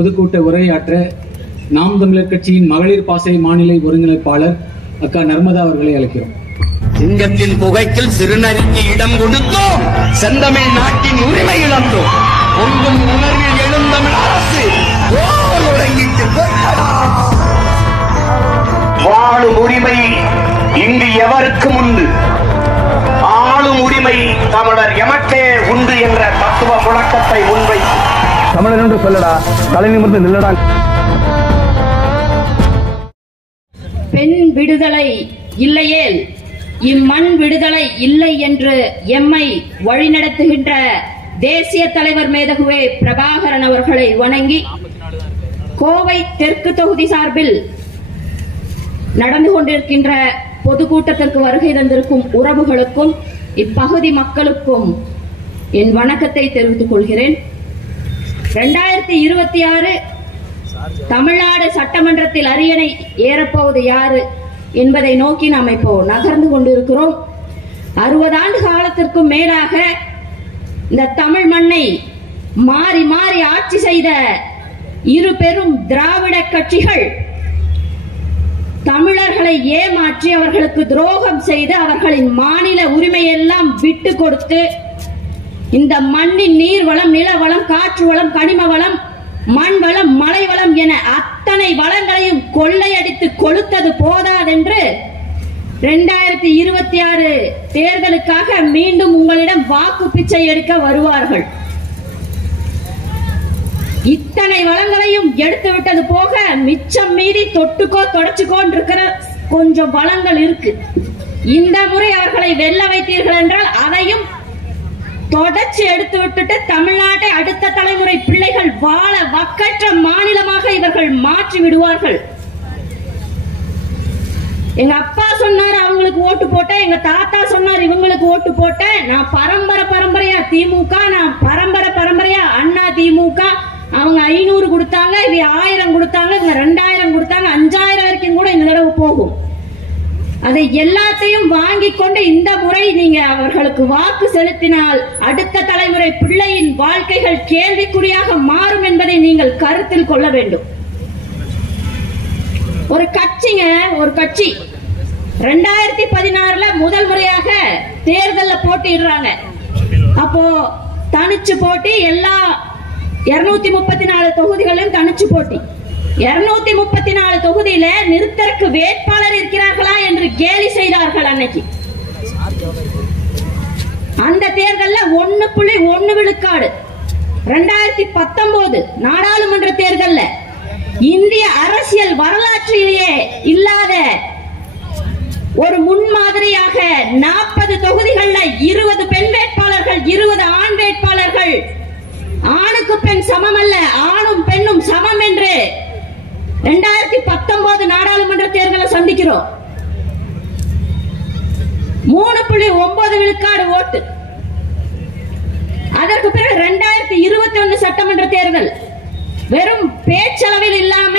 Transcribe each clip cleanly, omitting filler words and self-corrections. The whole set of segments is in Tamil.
பொதுக்கூட்ட உரையாற்ற நாம் தமிழர் கட்சியின் மகளிர் பாசறை மாநில ஒருங்கிணைப்பாளர் அக்கா நர்மதா அவர்களை அழைக்கிறோம். சிங்கத்தின் புகைக்கில் சிறுநரிக்கு இடம் கொடுத்தோம், செந்தமிழ் நாட்டின் உரிமை இழந்தோம். பொங்கும் உணர்வில் எழுந்தமிழ் அரசு வாழும் உரிமை இங்கு எவருக்கும் உண்டு, ஆளும் உரிமை தமிழர் எமக்கே உண்டு என்ற தத்துவ முழக்கத்தை முன்வைத்து தமிழர் என்று சொல்லடா, தலை நிமிர்ந்து நில்லடா. பெண் விடுதலை இல்லையேல் இம்மண் விடுதலை இல்லை என்று எம்மை வழிநடத்துகின்ற தேசிய தலைவர் மேதகுவே பிரபாகரன் அவர்களை வணங்கி, கோவை தெற்கு தொகுதி சார்பில் நடந்து கொண்டிருக்கின்ற பொதுக்கூட்டத்திற்கு வருகை தந்திருக்கும் உறவுகளுக்கும் இப்பகுதி மக்களுக்கும் என் வணக்கத்தை தெரிவித்துக் கொள்கிறேன். 2026 தமிழ்நாடு சட்டமன்றத்தில் அரியணை ஏறப்போவது யாரு என்பதை நோக்கி நாம் இப்போ நகர்ந்து கொண்டிருக்கிறோம். 60 ஆண்டு காலத்திற்கும் மேலாக இந்த தமிழ் மண்ணை மாறி மாறி ஆட்சி செய்த இரு பெரும் திராவிட கட்சிகள் தமிழர்களை ஏமாற்றி அவர்களுக்கு துரோகம் செய்து அவர்களின் மாநில உரிமையெல்லாம் விட்டு கொடுத்து இந்த மண்ணின் நீர் வளம், நில வளம், காற்று வளம், கனிம வளம், மண் வளம், மலை வளம் என அத்தனை வளங்களையும் கொள்ளையடித்து கொளுத்தது போதாதென்று 2026 தேர்தலுக்காக மீண்டும் உங்களிடம் வாக்கு பிச்சை எடுக்க வருவார்கள். இத்தனை வளங்களையும் எடுத்து விட்டது போக மிச்சம் மீறி தொட்டுக்கோ தொடச்சுக்கோன்னு இருக்கிற கொஞ்சம் வளங்கள் இருக்கு. இந்த முறை அவர்களை வெல்ல வைத்தீர்கள் என்றால் அதையும் தொடர்ச்சி எடுத்து விட்டுட்டு தமிழ்நாட்டை அடுத்த தலைமுறை பிள்ளைகள் வாழ வக்கற்ற மாநிலமாக இவர்கள் மாற்றி விடுவார்கள். எங்க அப்பா சொன்னார் அவங்களுக்கு ஓட்டு போட்டேன், எங்க தாத்தா சொன்னார் இவங்களுக்கு ஓட்டு போட்டேன், நான் பரம்பரையா திமுக, நான் பரம்பரையா அண்ணா திமுக, அவங்க 500 கொடுத்தாங்க, இது 1000 கொடுத்தாங்க, இவங்க 2000 கொடுத்தாங்க, 5000 வரைக்கும் கூட இந்த தடவை போகும். அதை எல்லாத்தையும் வாங்கி கொண்டு இந்த முறை நீங்க அவர்களுக்கு வாக்கு செலுத்தினால் அடுத்த தலைமுறை பிள்ளையின் வாழ்க்கைகள் கேள்விக்குறியாக மாறும் என்பதை நீங்கள் கருத்தில் கொள்ள வேண்டும். ஒரு கட்சி 2016 முதல் முறையாக தேர்தலில் போட்டிடுறாங்க. அப்போ தனிச்சு போட்டி, எல்லா 234 தொகுதிகளிலும் தனிச்சு போட்டி. 234 தொகுதியில நிறுத்தற்கு வேட்பாளர் இருக்கிறார்களா என்று கேலி செய்தார்கள் அன்னைக்கு. அந்த தேர்தலில் 1.1 விழுக்காடு. 2019 நாடாளுமன்ற தேர்தலில் இந்திய அரசியல் வரலாற்றிலேயே இல்லாத ஒரு முன்மாதிரியாக 40 தொகுதிகளில் 20 பெண் வேட்பாளர்கள், 20 ஆண் வேட்பாளர்கள், ஆணுக்கு பெண் சமம் அல்ல, ஆணும் பெண்ணும் சமம் என்று 2019 நாடாளுமன்ற தேர்தலை சந்திக்கிறோம். 3.9 விழுக்காடு ஓட்டு. அதற்கு பிறகு 2021 சட்டமன்ற தேர்தல் வெறும் பேச்சளவில் இல்லாம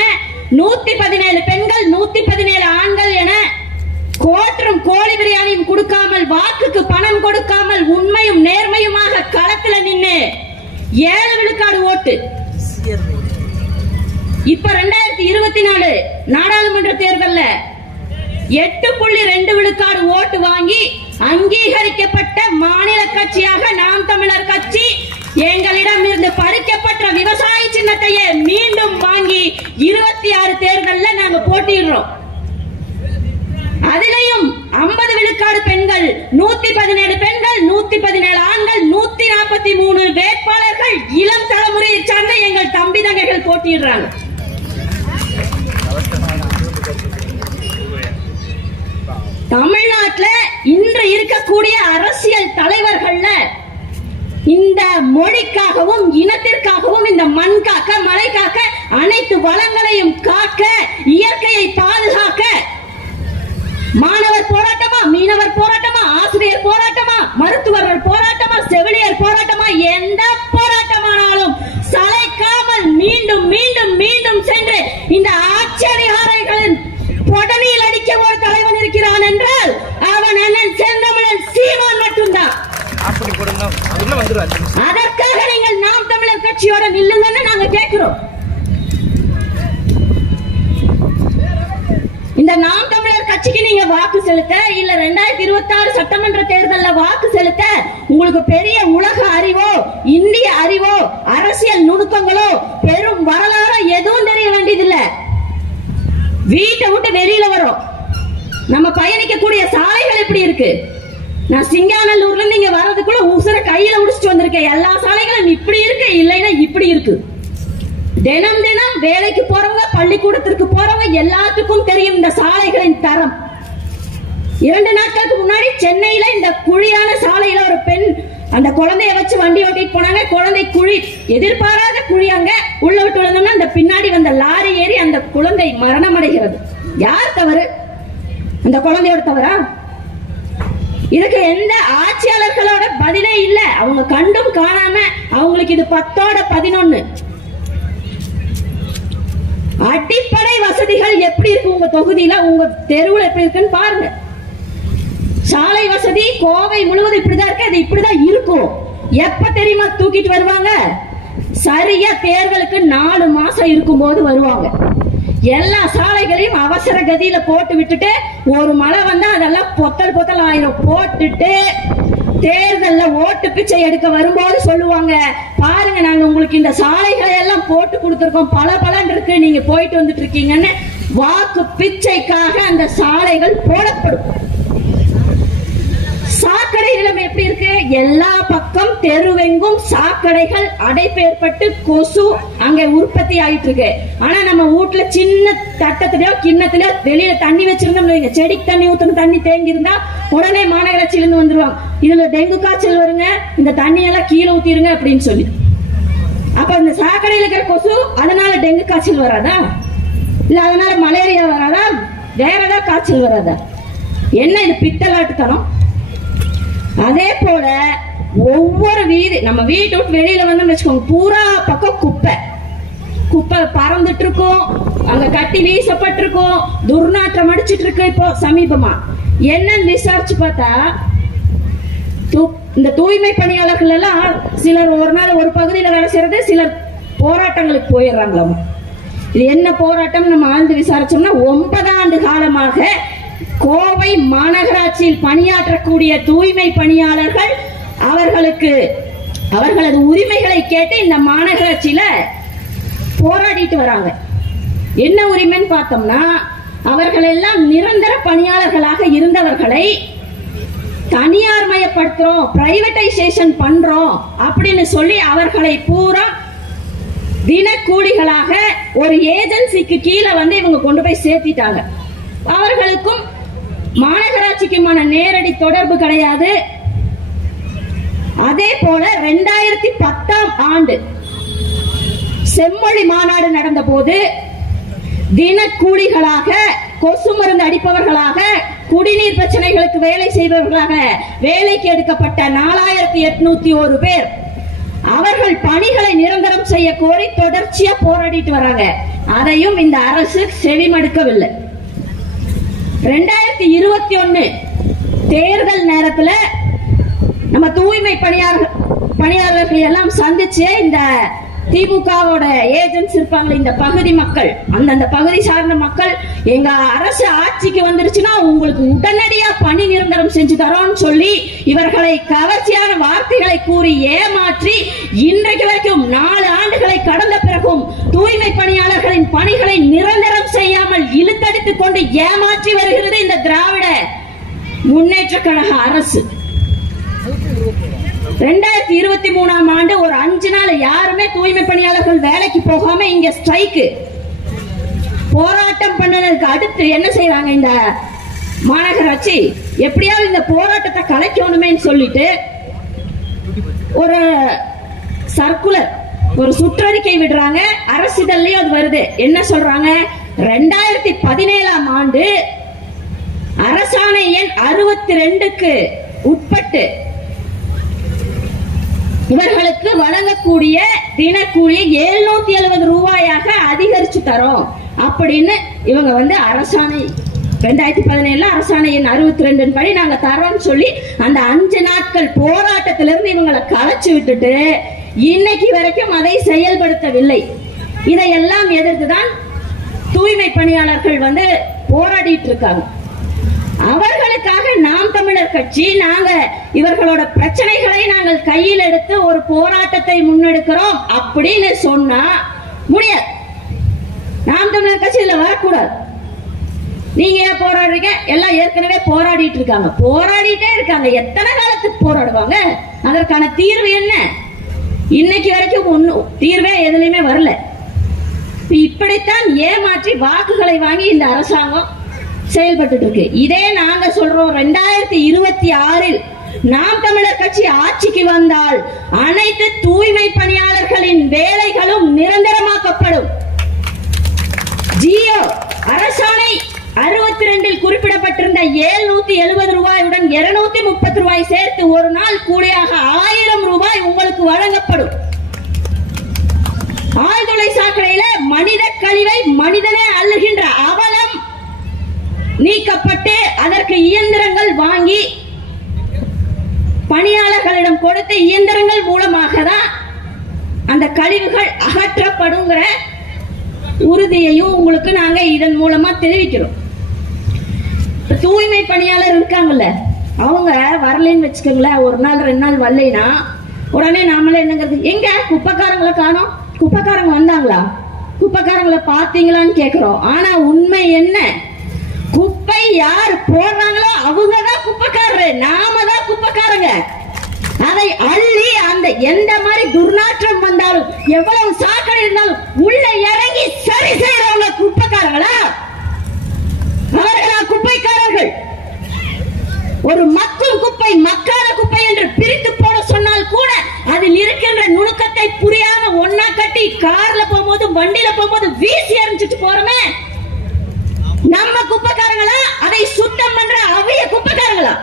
117 பெண்கள், 117 ஆண்கள் என கோற்றும் கோழி பிரியாணியும் கொடுக்காமல், வாக்குக்கு பணம் கொடுக்காமல், உண்மையும் நேர்மையுமாக களத்தில் நின்று 7 விழுக்காடு ஓட்டு. இப்ப 2024 நாடாளுமன்ற தேர்தலில் 8.2 விழுக்காடு ஓட்டு வாங்கி அங்கீகரிக்கப்பட்ட மாநில கட்சியாக நாம் தமிழர் கட்சி எங்களிடம் இருந்து பறிக்கப்பட்ட விவசாய சின்னத்தையே மீண்டும் வாங்கி 26 தேர்தலில் நாங்க போட்டிடுறோம். அதிலையும் 50 விழுக்காடு பெண்கள், 117 பெண்கள், 117 ஆண்கள், 143 வேட்பாளர்கள் இளம் தலைமுறையை சார்ந்த எங்கள் தம்பி தங்கைகள் போட்டியிடுறாங்க. தமிழ்நாட்டில் இன்று இருக்கக்கூடிய அரசியல் தலைவர்கள்ல இந்த மொழிக்காகவும் இனத்திற்காகவும், இந்த மண் காக்க, மலை காக்க, அனைத்து வளங்களையும் காக்க, இயற்கையை பாதுகாக்க மாணவர் போராட்டமா, மீனவர் போராட்டமா, ஆசிரியர் போராட்டமா, மருத்துவர்கள் போராட்டமா, செவிலியர் போராட்டமா, எந்த போராட்டமானாலும் சளைக்காமல் மீண்டும் மீண்டும் மீண்டும் சென்று இந்த ஆட்சி அதிகாரிகளின் பொடனியில் அடிக்க ஒரு தலைவன் இருக்கிறான் என்றால் அவன் அண்ணன் செந்தமிழன் சீமான் மட்டும்தான். அதற்காக நீங்கள் நாம் தமிழர் கட்சியோட நில்லுங்கன்னு நாங்க கேட்கிறோம். இந்த நாம் தமிழர் கட்சிக்கு நீங்க வாக்கு செலுத்த இல்ல 2026 சட்டமன்ற தேர்தலில் வாக்கு செலுத்த உங்களுக்கு பெரிய உலக அறிவோ இந்திய அறிவோ அரசியல் நுணுக்கங்களோ பெரும் வரலாறோ எதுவும் தெரிய வேண்டியதில்லை. வீட்டை விட்டு வெளியில வரும் நம்ம பயணிக்கக்கூடிய சாலைகள் எப்படி இருக்கு? நான் சிங்காநல்லூர்ல இருந்து இங்க வர்றதுக்குள்ள உசுர கையில உடிச்சிட்டு வந்திருக்கேன். எல்லா சாலைகளும் இப்படி இருக்கு, இல்லைன்னா இப்படி இருக்கு. தினம் தினம் வேலைக்கு போறவங்க, பள்ளிக்கூடத்திற்கு போறவங்க எல்லாத்துக்கும் தெரியும் இந்த சாலைகளின் தரம். 2 நாட்களுக்கு முன்னாடி சென்னையில இந்த குழியான சாலையில ஒரு பெண் அந்த குழந்தைய வச்சு வண்டி ஓட்டிட்டு போனாங்க. குழந்தை குழி, எதிர்பாராத குழி, அங்க உள்ள விட்டு விழுந்தோம்னா அந்த பின்னாடி வந்த லாரி ஏறி அந்த குழந்தை மரணம் அடைகிறது. யார் தவறு? அந்த குழந்தையோட தவறா? இதுக்கு எந்த ஆட்சியாளர்களோட பதிலே இல்ல. அவங்க கண்டும் காணாம அவங்களுக்கு இது 10ஓட 11. அடிப்படை வசதிகள் எப்படி இருக்கு உங்க தொகுதியில, உங்க தெருவுல எப்படி இருக்குன்னு பாருங்க. சாலை வசதி கோவை முழுவதும் இப்படிதான் இருக்கு, அது இப்படிதான் இருக்கும். எப்ப தெரியுமா தூக்கிட்டு வருவாங்க? சரியா தேர்தலுக்கு 4 மாசம் இருக்கும் போது வருவாங்க. எல்லா சாலைகளையும் அவசர கதியில போட்டு விட்டுட்டு ஒரு மழை வந்தா அதெல்லாம் பொத்தல் பொத்தல் ஆயிரும். போட்டுட்டு தேர்தல்ல ஓட்டு பிச்சை எடுக்க வரும்போது சொல்லுவாங்க, பாருங்க நாங்க உங்களுக்கு இந்த சாலைகளை எல்லாம் போட்டு கொடுத்திருக்கோம், பல பலன் இருக்கு, நீங்க போயிட்டு வந்துட்டு இருக்கீங்கன்னு. வாக்கு பிச்சைக்காக அந்த சாலைகள் போடப்படும். சாக்கடை நிலைமை எப்படி இருக்கு? எல்லா பக்கம் தெருவெங்கும் சாக்கடைகள் அடைப்பு ஏற்பட்டு கொசு அங்க உற்பத்தி ஆயிட்டு இருக்கு. ஆனா நம்ம வீட்டுல சின்ன தட்டத்திலயோ கிண்ணத்திலயோ வெளியில தண்ணி வச்சிருந்தோம், செடிக்கு தண்ணி ஊத்தணும், தண்ணி தேங்கி இருந்தா உடனே மாநகராட்சியில இருந்து வந்துருவாங்க, இதுல டெங்கு காய்ச்சல் வருங்க, இந்த தண்ணி எல்லாம் கீழே ஊத்திருங்க அப்படின்னு சொல்லி. அப்ப இந்த சாக்கடையில் இருக்கிற கொசு அதனால டெங்கு காய்ச்சல் வராதா? இல்ல அதனால மலேரியா வராதா? வேற ஏதாவது காய்ச்சல் வராதா? என்ன இது பித்தலாட்டுத்தனம்? அதே போல ஒவ்வொரு வீடு, நம்ம வீட்டு விட்டு வெளியில வந்து வச்சுக்கோங்க, பூரா பக்கம் குப்பை குப்பை பறந்துட்டு இருக்கும், அங்க கட்டி வீசப்பட்டிருக்கும், துர்நாற்றம் அடிச்சிட்டு இருக்கு. இப்போ சமீபமா என்னன்னு விசாரிச்சு பார்த்தா இந்த தூய்மை பணியாளர்கள் எல்லாம் சிலர் ஒரு நாள் ஒரு பகுதியில் வேலை செய்யறது, சிலர் போராட்டங்களுக்கு போயிடுறாங்களாம். இது என்ன போராட்டம் நம்ம ஆழ்ந்து விசாரிச்சோம்னா, 9 ஆண்டு காலமாக கோவை மாநகராட்சியில் பணியாற்றக்கூடிய தூய்மை பணியாளர்கள் அவர்களது உரிமைகளை கேட்டு இந்த மாநகராட்சியில போராடிட்டு வராங்க. என்ன உரிமைன்னு பார்த்தோம்னா, அவர்கள் எல்லாம் நிரந்தர பணியாளர்களாக இருந்தவர்களை தனியார் மயப்படுத்துறோம், பிரைவேட்டைசேஷன் பண்றோம் அப்படின்னு சொல்லி அவர்களை பூரா தினக்கூலிகளாக ஒரு ஏஜென்சிக்கு கீழே வந்து இவங்க கொண்டு போய் சேர்த்திட்டாங்க. அவர்களுக்கும் மாநகராட்சிக்குமான நேரடி தொடர்பு கிடையாது. அதே போல 2010ஆம் ஆண்டு செம்மொழி மாநாடு நடந்த போது தினக்கூலிகளாக, கொசு மருந்து அடிப்பவர்களாக, குடிநீர் பிரச்சனைகளுக்கு வேலை செய்பவர்களாக வேலைக்கு எடுக்கப்பட்ட 4801 பேர் அவர்கள் பணிகளை நிரந்தரம் செய்ய கோரி தொடர்ச்சியா போராடிட்டு வராங்க. அதையும் இந்த அரசு செவிமடுக்கவில்லை. 2021 தேர்தல் நேரத்தில் நம்ம தூய்மை பணியாளர்கள் எல்லாம் சந்திச்சு இந்த திமுகவோட ஏஜென்ட்ஸ் இருப்பாங்க, இந்த பகுதி மக்கள், அந்தந்த பகுதி சார்ந்த மக்கள், எங்க அரசு ஆட்சிக்கு வந்துருச்சுன்னா உங்களுக்கு உடனடியா பணி நிரந்தரம் செஞ்சு தரோம்னு சொல்லி இவர்களை கவர்ச்சியான வார்த்தைகளை கூறி ஏமாற்றி இன்றைக்கு வரைக்கும் 4 ஆண்டுகளை கடந்த பிறகும் தூய்மை பணியாளர்களின் பணிகளை நிரந்தரம் செய்யாமல் இழுத்தடித்துக் கொண்டு ஏமாற்றி வருகிறது இந்த திராவிட முன்னேற்ற கழக அரசு. 2023ஆம் ஆண்டு ஒரு 5 நாள் யாருமே தூய்மை பணியாளர்கள் வேலைக்கு போகாம இங்க ஸ்ட்ரைக்கு போராட்டம் பண்ணதுக்கு அடுத்து என்ன செய்யறாங்க இந்த மாநகராட்சி? எப்படியாவது இந்த போராட்டத்தை கலைக்கணுமே சொல்லிட்டு ஒரு சர்க்குலர், ஒரு சுற்றறிக்கை விடுறாங்க. அரசிதழ்லயும் அது வருது. என்ன சொல்றாங்க? 2017ஆம் ஆண்டு அரசாணை எண் 62க்கு உட்பட்டு இவர்களுக்கு வழங்கக்கூடிய தினக்கூலி 770 ரூபாயாக அதிகரிச்சு தரோம் அப்படின்னு இவங்க வந்து அரசாணை 2017 அரசாணை எண் 62 படி நாங்க தரோம்னு சொல்லி அந்த 5 நாட்கள் போராட்டத்திலிருந்து இவங்களை கலைச்சு விட்டுட்டு இன்னைக்கு வரைக்கும் அதை செயல்படுத்தவில்லை. இதையெல்லாம் எதிர்த்துதான் தூய்மை பணியாளர்கள் வந்து போராடிட்டு இருக்காங்க. அவர்களுக்காக நாம் தமிழர் கட்சி நாங்க இவர்களோட பிரச்சனைகளை நாங்கள் கையில் எடுத்து ஒரு போராட்டத்தை முன்னெடுக்கிறோம் அப்படின்னு சொன்னா முடியாது. நாம் தமிழர் கட்சி இதுல வரக்கூடாது. நீங்க ஏன் போராடுறீங்க? எல்லாம் ஏற்கனவே போராடிட்டு இருக்காங்க, போராடிட்டே இருக்காங்க. எத்தனை காலத்துக்கு போராடுவாங்க? அதற்கான தீர்வு என்ன? இன்னைக்கு வரைக்கும் ஒன்னும் தீர்வே எதுலையுமே வரல. இப்படித்தான் ஏமாற்றி வாக்குகளை வாங்கி இந்த அரசாங்கம் செயல்பட்டு இருக்கு. இதே நாங்க சொல்றோம் 2026 நாம் தமிழர் கட்சி ஆட்சிக்கு வந்தால் அனைத்து தூய்மை பணியாளர்களின் வேலைகளும் நிரந்தரமாக்கப்படும். ஜியோ அரசாணை 62 குறிப்பிடப்பட்டிருந்த 770 ரூபாயுடன் 230 ரூபாய் சேர்த்து ஒரு நாள் கூலியாக 1000 ரூபாய் உங்களுக்கு வழங்கப்படும். ஆழ்துளை சாக்கடையில மனித கழிவை மனிதனே அள்ளுகின்ற அவலம் நீக்கப்பட்டு அதற்கு இயந்திரங்கள் வாங்கி பணியாளர்களிடம் கொடுத்த இயந்திரங்கள் மூலமாக தான் அந்த கழிவுகள் அகற்றப்படுங்கிற உறுதியையும் உங்களுக்கு நாங்க இதன் மூலமா தெரிவிக்கிறோம். தூய்மை பணியாளர் இருக்காங்கல்ல, அவங்க வரலன்னு வச்சுக்கோங்களேன், ஒரு நாள் 2 நாள் வரலைன்னா உடனே நாமளே என்னங்கிறது, எங்க குப்பைக்காரங்களை காணோம், குப்பைக்காரங்க வந்தாங்களா, குப்பைக்காரங்களை பாத்தீங்களான்னு கேக்குறோம். ஆனா உண்மை என்ன? குப்பை யார் போடுறாங்களோ அவங்கதான் குப்பைக்காரரு, நாம தான் குப்பைக்காரங்க. அதை அள்ளி அந்த எந்த மாதிரி துர்நாற்றம் வந்தாலும் எவ்வளவு சாக்கடை இருந்தாலும் உள்ள இறங்கி சரி செய்யறவங்க குப்பைக்காரங்களா? அவர்களா குப்பைக்காரர்கள்? ஒரு மக்கும் குப்பை மக்காத குப்பை என்று பிரித்து போட சொன்னால் கூட அதில் இருக்கின்ற நுணுக்கத்தை புரியாம ஒன்னா கட்டி கார்ல போகும்போது வண்டியில போகும்போது வீசி எறிஞ்சிட்டு போறோமே, நம்ம குப்பைக்காரங்களா? அதை சுத்தம் பண்ற அவைய குப்பைக்காரங்களா?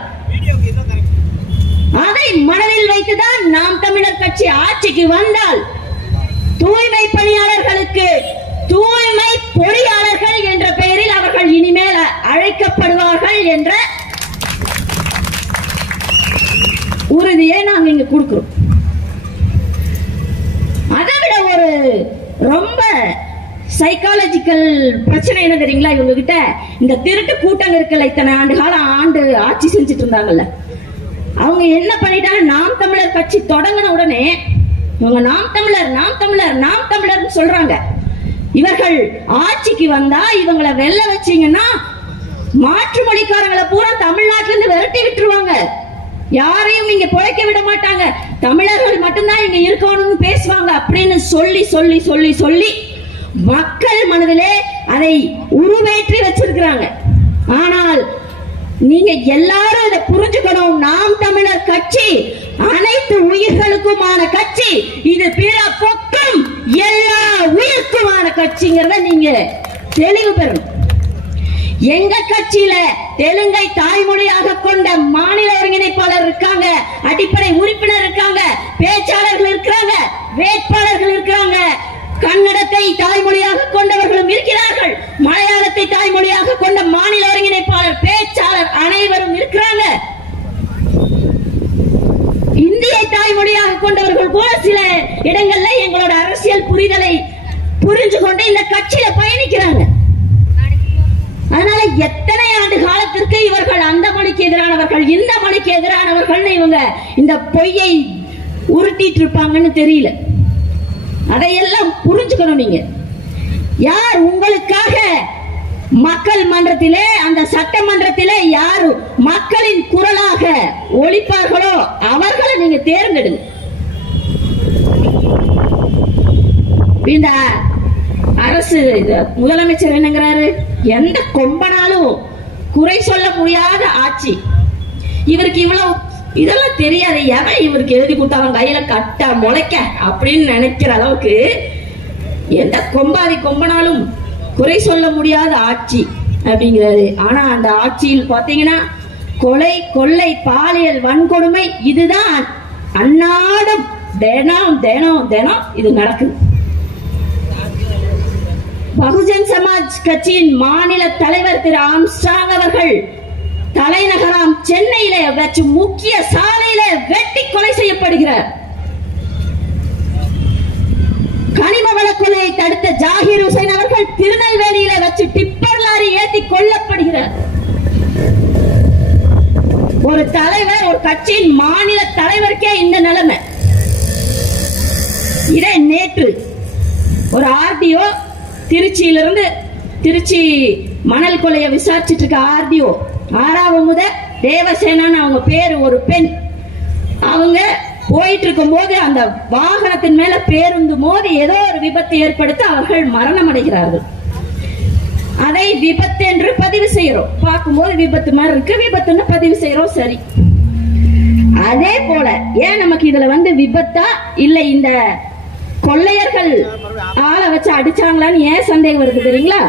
அதை மனதில் வைத்துதான் நாம் தமிழர் கட்சி ஆட்சிக்கு வந்தால் தூய்மை பணியாளர்களுக்கு தூய்மை பொறியாளர்கள் என்ற பெயரில் அவர்கள் இனிமேல் அழைக்கப்படுவார்கள் என்ற உறுதியை நாங்கள் இங்க கொடுக்கிறோம். அதை விட ஒரு ரொம்ப சைக்காலஜிக்கல் பிரச்சனை என்ன தெரியுங்களா? இவங்க கிட்ட இந்த திருட்டு கூட்டம் இருக்குல்ல, இத்தனை ஆண்டு காலம் ஆட்சி செஞ்சுட்டு இருந்தாங்கல்ல, அவங்க என்ன பண்ணிட்டாங்க? நாம் தமிழர் கட்சி தொடங்கின உடனே இவங்க நாம் தமிழர் நாம் தமிழர் நாம் தமிழர் சொல்றாங்க. இவர்கள் ஆட்சிக்கு வந்தா இவங்களை வெல்ல வச்சீங்கன்னா மாற்று மொழிக்காரங்களை பூரா தமிழ்நாட்டில இருந்து விரட்டி விட்டுருவாங்க, யாரையும் இங்க பொழைக்க விட மாட்டாங்க, தமிழர்கள் மட்டும்தான் இங்க இருக்கணும்னு பேசுவாங்க அப்படின்னு சொல்லி சொல்லி சொல்லி சொல்லி மக்கள் மனதிலே அதை உருவேற்றி வச்சிருக்கிறாங்க. ஆனால் நீங்க எல்லாரும் இதை புரிஞ்சுக்கணும், நாம் தமிழர் கட்சி அனைத்து உயிர்களுக்குமான கட்சி, இது பிற பொக்கும் எல்லா உயிருக்குமான கட்சிங்கிறத நீங்க தெளிவு பெறணும். எங்க கட்சியில தெலுங்கை தாய்மொழியாக கொண்ட மாநில ஒருங்கிணைப்பாளர் இருக்காங்க, அடிப்படை உறுப்பினர் இருக்காங்க, பேச்சாளர்கள் இருக்கிறாங்க, வேட்பாளர்கள் இருக்கிறாங்க, கன்னடத்தை தாய்மொழியாக கொண்டவர்களும் இருக்கிறார்கள், மலையாளத்தை தாய்மொழியாக கொண்ட மாநில ஒருங்கிணைப்பாளர் பேச்சாளர் அனைவரும் இருக்கிறாங்க, இந்தியை தாய்மொழியாக கொண்டவர்கள் கூட சில இடங்கள்ல எங்களோட அரசியல் புரிதலை புரிஞ்சு கொண்டு இந்த கட்சியில பயணிக்கிறாங்க. அதனால எத்தனை ஆண்டு காலத்திற்கு இவர்கள் அந்த மொழிக்கு எதிரானவர்கள் இந்த மொழிக்கு எதிரானவர்கள் இவங்க இந்த பொய்யை உருட்டிட்டு இருப்பாங்கன்னு தெரியல. அதையெல்லாம் புரிஞ்சுக்கணும். நீங்க யார் உங்களுக்காக மக்கள் மன்றத்திலே அந்த சட்டமன்றத்திலே யார் மக்களின் குரலாக ஒலிப்பார்களோ அவர்களை நீங்க தேர்ந்தெடுங்க. இந்த அரசு முதலமைச்சர் என்னங்கிறாரு? எந்த கொம்பனாலும் குறை சொல்ல முடியாத ஆட்சி, இவருக்கு இவ்வளவு இதெல்லாம் தெரியாது, எவன் இவருக்கு எழுதி கொடுத்தாலும் கையில கட்ட முளைக்க அப்படின்னு நினைக்கிற அளவுக்கு எந்த கொம்பனாலும் குறை சொல்ல முடியாத ஆட்சி அப்படிங்கிறாரு. ஆனா அந்த ஆட்சியில் பாத்தீங்கன்னா கொலை கொள்ளை பாலியல் வன்கொடுமை இதுதான் அன்னாடும் தினம் தினம் தினம் இது நடக்குது. பகுஜன் சமாஜ் கட்சியின் மாநில தலைவர் திரு ஆம்ஸ்ட்ராங் அவர்கள் தலைநகராம் சென்னையில வச்சு முக்கிய சாலையில வெட்டி கொலை செய்யப்படுகிறார். கனிம வள கொள்ளையை தடுத்த ஜாகிர் ஹுசைன் அவர்கள் திருநெல்வேலியில வச்சு டிப்பர் லாரி ஏற்றி கொல்லப்படுகிறார். ஒரு தலைவர், ஒரு கட்சியின் மாநில தலைவருக்கே இந்த நிலைமை. இதே நேற்று ஒரு ஆர்டிஓ திருச்சியிலிருந்து, திருச்சி மணல் கொள்ளையை விசாரிச்சுட்டு இருக்க ஆர்டிஓ ஆறாவமுத தேவசேனான்னு அவங்க பேரு, ஒரு பெண், அவங்க போயிட்டு இருக்கும் போது அந்த வாகனத்தின் மேல பேருந்து மோதி ஏதோ ஒரு விபத்து ஏற்படுத்த அவர்கள் மரணம் அடைகிறார்கள். அதை விபத்து என்று பதிவு செய்யறோம். பார்க்கும்போது விபத்து மாதிரி இருக்கு, விபத்துன்னு பதிவு செய்யறோம். சரி, அதே போல ஏன் நமக்கு இதுல விபத்தா இல்ல இந்த கொள்ளையர்கள் ஆளை வச்சு அடிச்சாங்களான்னு ஏன் சந்தேகம் வருது தெரியுங்களா?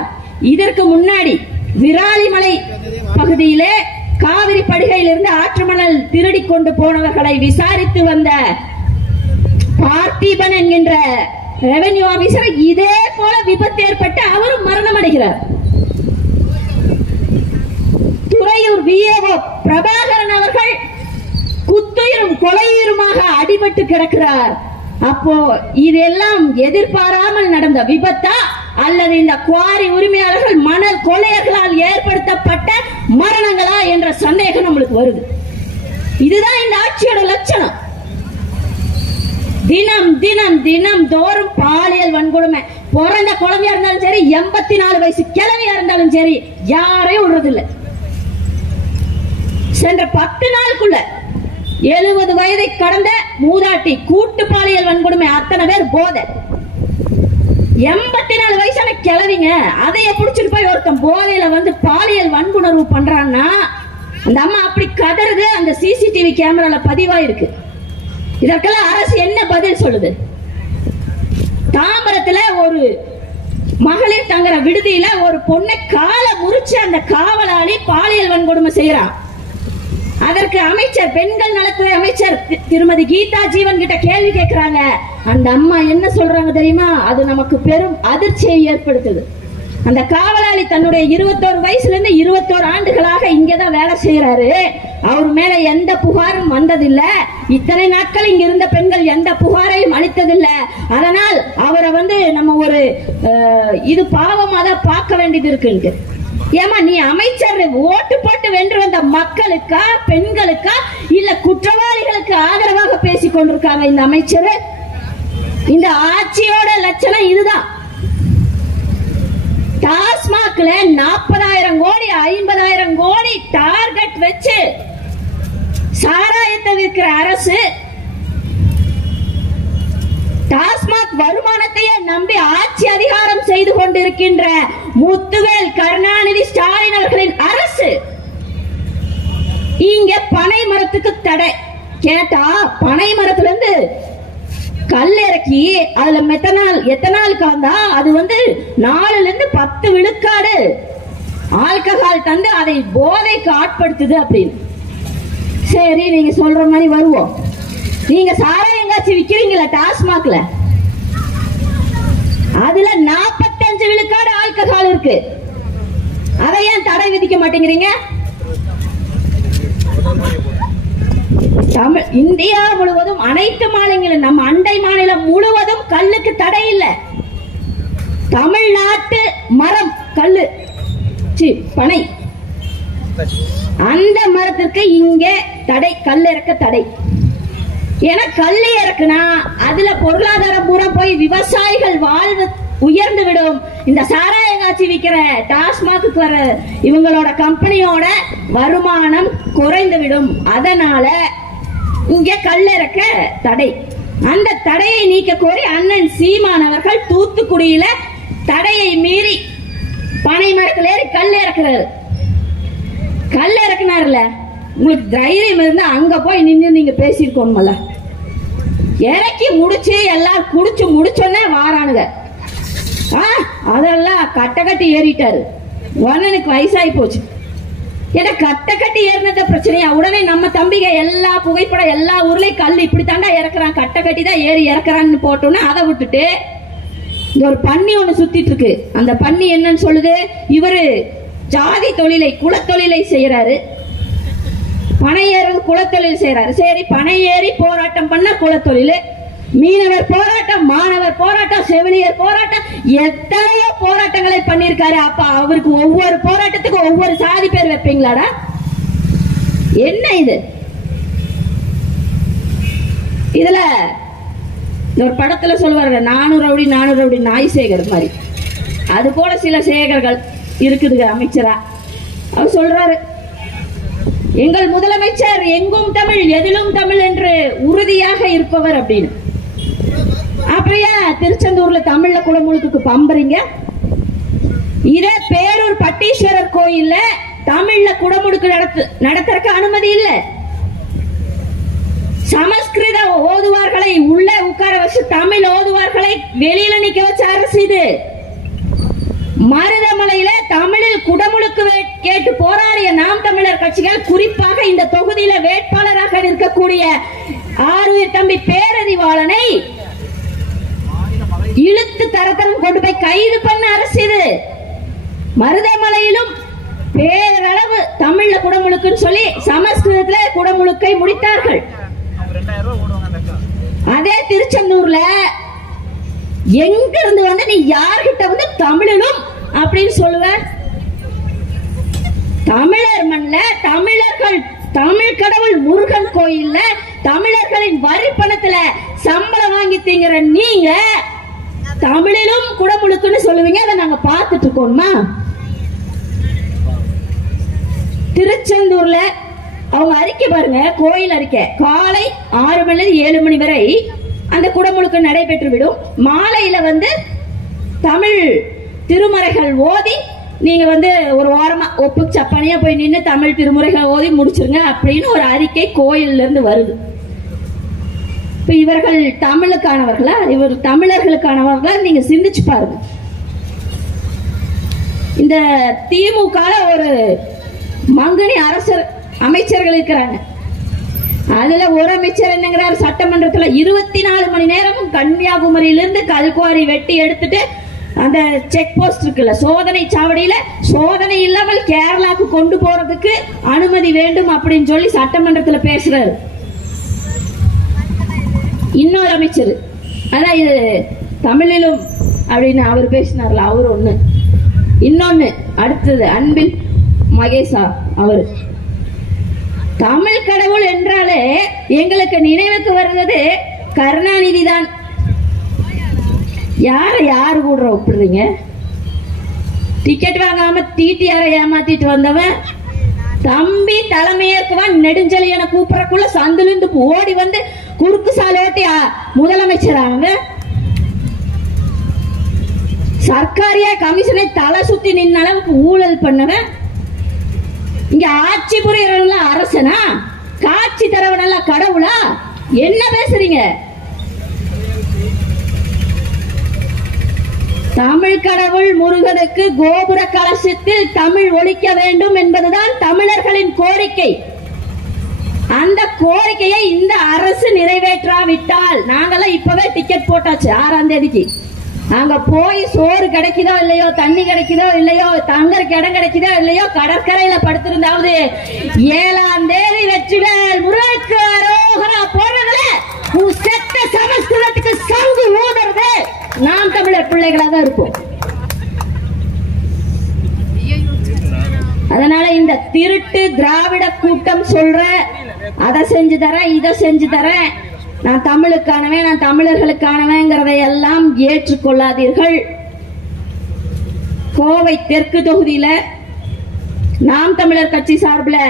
இதற்கு முன்னாடி விராலிமலை பகுதியிலே காவிரி படுகையிலிருந்து ஆற்று மணல் திருடி கொண்டு போனவர்களை விசாரித்து வந்த பார்த்திபன் என்கின்ற ரெவென்யூ ஆபீசர் இதே போல விபத்து ஏற்பட்டு அவரும் மரணம் அடைகிறார். துறையூர் விஏஓ பிரபாகரன் அவர்கள் குத்துயிரும் கொலையுயிருமாக அடிபட்டு கிடக்கிறார். அப்போ இதெல்லாம் எதிர்பாராமல் நடந்த விபத்தா அல்லது இந்த குவாரி உரிமையாளர்கள் மணல் கொள்ளையர்களால் ஏற்படுத்தப்பட்ட மரணங்களா என்ற சந்தேகம் நம்மளுக்கு வருது. இதுதான் இந்த ஆட்சியோட லட்சணம். தினம் தினம் தினம் தோறும் பாலியல் வன்கொடுமை. பிறந்த குழந்தையா இருந்தாலும் சரி, 84 வயசு கிழவியா இருந்தாலும் சரி, யாரையும் விடுறதில்லை. சென்ற 10 நாளுக்குள்ள 70 வயதை கடந்த மூதாட்டி கூட்டு பாலியல் வன்கொடுமை, அத்தனை பேர் போதை. 84 வயசான கிழவிங்க, அதைய புடிச்சிட்டு போய் ஒருத்தன் போதையில பாலியல் வன்புணர்வு பண்றான்னா அந்த அம்மா அப்படி கதறுது. அந்த சிசிடிவி கேமரால பதிவாயிருக்கு. இதற்கெல்லாம் அரசு என்ன பதில் சொல்லுது? தாம்பரத்துல ஒரு மகளிர் தங்குற விடுதியில ஒரு பொண்ணை காலை முறிச்சு அந்த காவலாளி பாலியல் வன்கொடுமை செய்யறான். அதற்கு அமைச்சர், பெண்கள் நலத்துறை அமைச்சர் திருமதி கீதா ஜீவன் கிட்ட கேள்வி கேட்கிறாங்க. அந்த அம்மா என்ன சொல்றாங்க தெரியுமா? அது நமக்கு பெரும் அதிர்ச்சியை ஏற்படுத்துது. அந்த காவலாளி தன்னுடைய 21 வயசுல இருந்து 21 ஆண்டுகளாக இங்கதான் வேலை செய்யறாரு. அவர் மேல எந்த புகாரும் வந்ததில்ல. இத்தனை நாட்கள் இங்க இருந்த பெண்கள் எந்த புகாரையும் அளித்ததில்லை. அதனால் அவரை நம்ம ஒரு இது பாவமா தான் பார்க்க வேண்டியது இருக்குன்னு. ஏமா நீ அமைச்சர் ஓட்டு போட்டு வென்று வந்த மக்களுக்கா, பெண்களுக்கா, இல்ல குற்றவாளிகளுக்கு ஆதரவாக பேசிக் கொண்டிருக்காங்க இந்த அமைச்சர்? இந்த ஆட்சியோட லட்சணம் இதுதான். டாஸ்மாக்ல 40,000 கோடி 50,000 கோடி டார்கெட் வச்சு சாராயத்தை விற்கிற அரசு, டாஸ்மாக் வருமானத்தையே நம்பி ஆட்சி அதிகாரம் செய்து கொண்டிருக்கின்ற முத்துவேல் கருணாநிதி ஸ்டாலின் அவர்களின் அரசு இங்க பனை மரத்துக்கு தடை கேட்டா, பனை மரத்துல இருந்து கல் இறக்கி அதுல எத்தனால் காந்தா அது 4ல இருந்து 10 விழுக்காடு ஆல்கஹால் தந்து அதை போதைக்கு ஆட்படுத்துது அப்படின்னு. சரி, நீங்க சொல்ற மாதிரி வருவோம். நீங்க சாராயம் காட்சி விக்கிறீங்களா டாஸ்மாக்ல? அதுல 45 விழுக்காடு ஆல்கஹால் இருக்கு. அதை ஏன் தடை விதிக்க மாட்டேங்கிறீங்க? இந்தியா முழுவதும் அனைத்து மாநிலங்களும், நம்ம அண்டை மாநிலம் முழுவதும் கல்லுக்கு தடை இல்லை. தமிழ்நாட்டு மரம் கல்லு, பனை, அந்த மரத்திற்கு இங்கே தடை, கல் இறக்க தடை. ஏன்னா கல் இறக்குனா அதுல பொருளாதாரம் பூரா போய் விவசாயிகள் வாழ்வு உயர்ந்து விடும். இந்த சாராய காட்சி விற்கிற டாஸ்மாக்கு வர இவங்களோட கம்பெனியோட வருமானம் குறைந்து விடும். அதனால இங்க கல் இறக்க தடை. அந்த தடையை நீக்க கோரி அண்ணன் சீமான் அவர்கள் தூத்துக்குடியில தடையை மீறி பனை மரத்தில் ஏறி கல் இறக்குறாரு. கல் இறக்குனாருல, உங்களுக்கு தைரியம் இருந்தா அங்க போய் நின்று நீங்க பேசிருக்கோம்ல. இறக்கி முடிச்சு எல்லாம் குடிச்சு முடிச்சோன்னே வாரானுங்க. அதெல்லாம் கட்ட கட்டி ஏறிட்டாரு. அண்ணனுக்கு வயசாகி போச்சு. ஏன்னா கட்ட கட்டி ஏறினத பிரச்சனையா? உடனே நம்ம தம்பிக எல்லா புகைப்படம் எல்லா ஊர்லயும் கல் இப்படி தாண்டா இறக்குறான், கட்ட கட்டி தான் ஏறி இறக்குறான்னு போட்டோன்னு அதை விட்டுட்டு இங்க ஒரு பன்னி ஒண்ணு சுத்திட்டு இருக்கு. அந்த பன்னி என்னன்னு சொல்லுது? இவரு ஜாதி தொழிலை, குலத்தொழிலை செய்யறாரு. பனை ஏறு குலத்தொழில் செய்யறாரு. சரி, பனை ஏறி போராட்டம் பண்ண குலத்தொழில். மீனவர் போராட்டம், மாணவர் போராட்டம், செவிலியர் போராட்டம், எத்தனையோ போராட்டங்களை பண்ணிருக்காரு. அப்ப அவருக்கு ஒவ்வொரு போராட்டத்துக்கும் ஒவ்வொரு சாதி பேர் வைப்பீங்களாடா? என்ன இது? இதுல ஒரு படத்துல சொல்லுவாங்க, 400 ரவுடி நாய் சேகர் மாதிரி. அது போல சில சேகர்கள் இருக்குதுங்க அமைச்சரா. அவர் சொல்றாரு, எங்கள் முதலமைச்சர் எங்கும் தமிழ் எதிலும் தமிழ் என்று உறுதியாக இருப்பவர் அப்படின்னு. அப்படியே திருச்செந்தூர்ல தமிழ்ல குடமுழுக்கு பம்புறீங்க. இதே பேரூர் பட்டீஸ்வரர் கோயில்ல தமிழ்ல குடமுழுக்கு நடத்துறதுக்கு அனுமதி இல்லை. சமஸ்கிருத ஓதுவார்களை உள்ள உட்கார வச்சு தமிழ் ஓதுவார்களை வெளியில நிக்க வச்ச அரசு இது. மருதமலையில தமிழில் குடமுழுக்கு கேட்டு போராடிய நாம் தமிழர் கட்சிகள், குறிப்பாக இந்த தொகுதியில வேட்பாளராக இருக்கக்கூடிய ஆரூர் தம்பி பேரறிவாளனை இழுத்து தரத்தரம் கொண்டு போய் கைது பண்ண அரசு இது. மருதமலையிலும் பேரளவு தமிழ்ல குடமுழுக்குன்னு சொல்லி சமஸ்கிருதத்துல குடமுழுக்கை முடித்தார்கள். அதே திருச்செந்தூர்ல எங்க இருந்து வந்து நீ யார்கிட்ட வந்து தமிழிலும் அப்படின்னு சொல்லுவ? தமிழர் மண்ல தமிழர்கள் தமிழ் கடவுள் முருகன் கோயில்ல தமிழர்களின் வரி பணத்துல சம்பளம் வாங்கி திங்கிற நீங்க தமிழிலும் குடமுழுக்குன்னு சொல்லுவீங்க. அதை நாங்க பார்த்துட்டு இருக்கோமா? திருச்செந்தூர்ல அவங்க அறிக்கை பாருங்க, கோயில் அறிக்கை. காலை 6 மணில 7 மணி வரை அந்த குடமுழுக்கு நடைபெற்று விடும். மாலையில வந்து தமிழ் திருமுறைகள் ஓதி நீங்க வந்து ஒரு வாரமா ஒப்பு சப்பானியா போய் நின்று தமிழ் திருமுறைகள் ஓதி முடிச்சிருங்க அப்படின்னு ஒரு அறிக்கை கோயில்ல இருந்து வருது. இப்ப இவர்கள் தமிழுக்கானவர்களா? இவர் தமிழர்களுக்கானவர்களா? நீங்க சிந்திச்சு பாருங்க. இந்த திமுக ஒரு மங்கனி அரசர் அமைச்சர்கள் இருக்கிறாங்க. அதுல ஒரு அமைச்சர் என்னங்கிறார், சட்டமன்றத்துல 24 மணி நேரமும் கன்னியாகுமரியிலிருந்து கல்குவாரி வெட்டி எடுத்துட்டு அந்த செக் போஸ்ட் இருக்குல்ல, சோதனை சாவடியில சோதனை இல்லாமல் கேரளாக்கு கொண்டு போறதுக்கு அனுமதி வேண்டும் அப்படின்னு சொல்லி சட்டமன்றத்துல பேசுறாரு. இன்னொரு அமைச்சர், அதான் இது தமிழிலும் அப்படின்னு அவர் பேசினார்ல, அவர் ஒண்ணு. இன்னொன்னு அடுத்தது அன்பில் மகேஷா, அவரு தமிழ் கடவுள் என்றாலே எங்களுக்கு நினைவுக்கு வருவது கருணாநிதி தான். யாரு கூட ஒப்பிடுறீங்க? டிக்கெட் வாங்காம டிடிஆரை ஏமாத்திட்டு வந்தவன் தம்பி தலைமையேற்கவன் நெடுஞ்செழியனை கூப்பிடறக்குள்ள சந்திலிருந்து ஓடி வந்து குறுக்கு சாலோட்டி முதலமைச்சர் அவங்க. சர்க்காரியா கமிஷனை தலை சுத்தி நின்ன அளவுக்கு ஊழல் பண்ணவன். இங்க ஆட்சி புரியறவங்கள அரசனா? காட்சி தரவனல்ல கடவுளா? என்ன பேசுறீங்க? தமிழ் கடவுள் முருகனுக்கு கோபுர கலசத்தில் தமிழ் ஒலிக்க வேண்டும் என்பதுதான் தமிழர்களின் கோரிக்கை. அந்த கோரிக்கையை இந்த அரசு நிறைவேற்றாவிட்டால் நாங்கெல்லாம் இப்பவே டிக்கெட் போட்டாச்சு 6ஆம் தேதிக்கு. அங்க போய் சோறு கிடைக்குதோ இல்லையோ, தண்ணி கிடைக்குதோ இல்லையோ, தங்கறக்கு இடம் கிடைக்குதோ இல்லையோ, கடற்கரையில படுத்திருந்தாவது 7ஆம் தேதி வெற்றிவேல் முருகனுக்கு அரோகரா போடுறதுல செத்த சமஸ்கிருதத்துக்கு சங்கு ஊதுறது நாம் தமிழர் பிள்ளைகளாக தான் இருப்போம். அதனால இந்த திருட்டு திராவிட கூட்டம் சொல்ற அதை செஞ்சு தரேன் இதை செஞ்சு தரேன், நான் தமிழுக்கானவன் நான் தமிழர்களுக்கானவங்கிறதை எல்லாம் ஏற்றுக்கொள்ளாதீர்கள். கோவை தெற்கு தொகுதியில நாம் தமிழர் கட்சி சார்பில்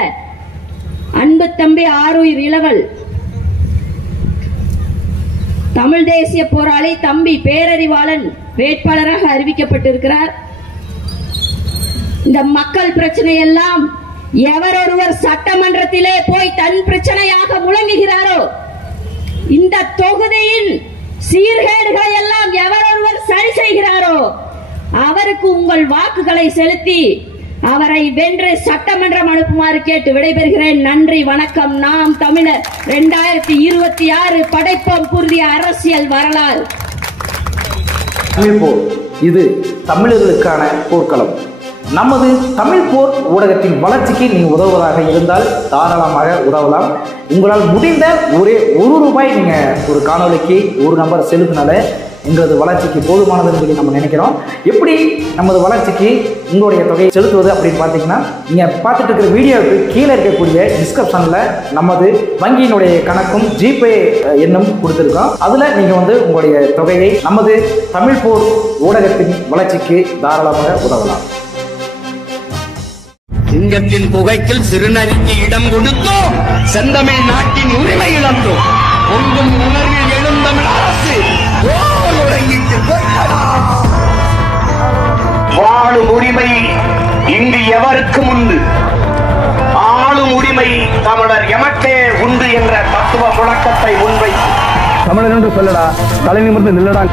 அன்பு தம்பி ஆரூர் இளவல், தமிழ் தேசிய போராளி தம்பி பேரறிவாளன் வேட்பாளராக அறிவிக்கப்பட்டிருக்கிறார். இந்த மக்கள் பிரச்சனை எல்லாம் எவர் ஒருவர் சட்டமன்றத்திலே போய் தன் பிரச்சனையாக முழங்குகிறாரோ, இந்த தொகுதியின் சீர்கேடுகளை எல்லாம் எவர் ஒருவர் சரி செய்கிறாரோ அவருக்கு உங்கள் வாக்குகளை செலுத்தி அவரை வென்று சட்டமன்றம் அனுப்புமாறு கேட்டு விடைபெறுகிறேன். நன்றி, வணக்கம். நாம் தமிழர் 2026 படைப்போம் புதிய அரசியல் வரலாறு. இது தமிழர்களுக்கான போர்க்களம். நமது தமிழ் போர் ஊடகத்தின் வளர்ச்சிக்கு நீங்கள் உதவுவதாக இருந்தால் தாராளமாக உதவலாம். உங்களால் முடிந்த ஒரே ₹1 நீங்கள் ஒரு காணொலிக்கு ஒரு நம்பர் செலுத்தினால எங்களது வளர்ச்சிக்கு போதுமானதுன்னு சொல்லி நம்ம நினைக்கிறோம். எப்படி நமது வளர்ச்சிக்கு உங்களுடைய தொகையை செலுத்துவது அப்படின்னு பார்த்தீங்கன்னா, நீங்கள் பார்த்துட்டு இருக்கிற வீடியோவுக்கு கீழே இருக்கக்கூடிய டிஸ்கிரிப்ஷனில் நமது வங்கியினுடைய கணக்கும் ஜிபே எண்ணும் கொடுத்துருக்கோம். அதில் நீங்கள் வந்து உங்களுடைய தொகையை நமது தமிழ் போர் ஊடகத்தின் வளர்ச்சிக்கு தாராளமாக உதவலாம். சிங்கத்தின் புகைக்கில் சிறுநரிக்கு இடம் கொடுத்தோம், செந்தமிழ் நாட்டின் உரிமை இழந்தோம். பொங்கும் உணர்வில் எழுந்தமிழ் அரசு வாழும் உரிமை இங்கு எவருக்கும் உண்டு, ஆளும் உரிமை தமிழர் எமக்கே உண்டு என்ற தத்துவ முழக்கத்தை முன்வைத்து தமிழன் என்று சொல்லடா, தலை நிமிர்ந்து நில்லடா.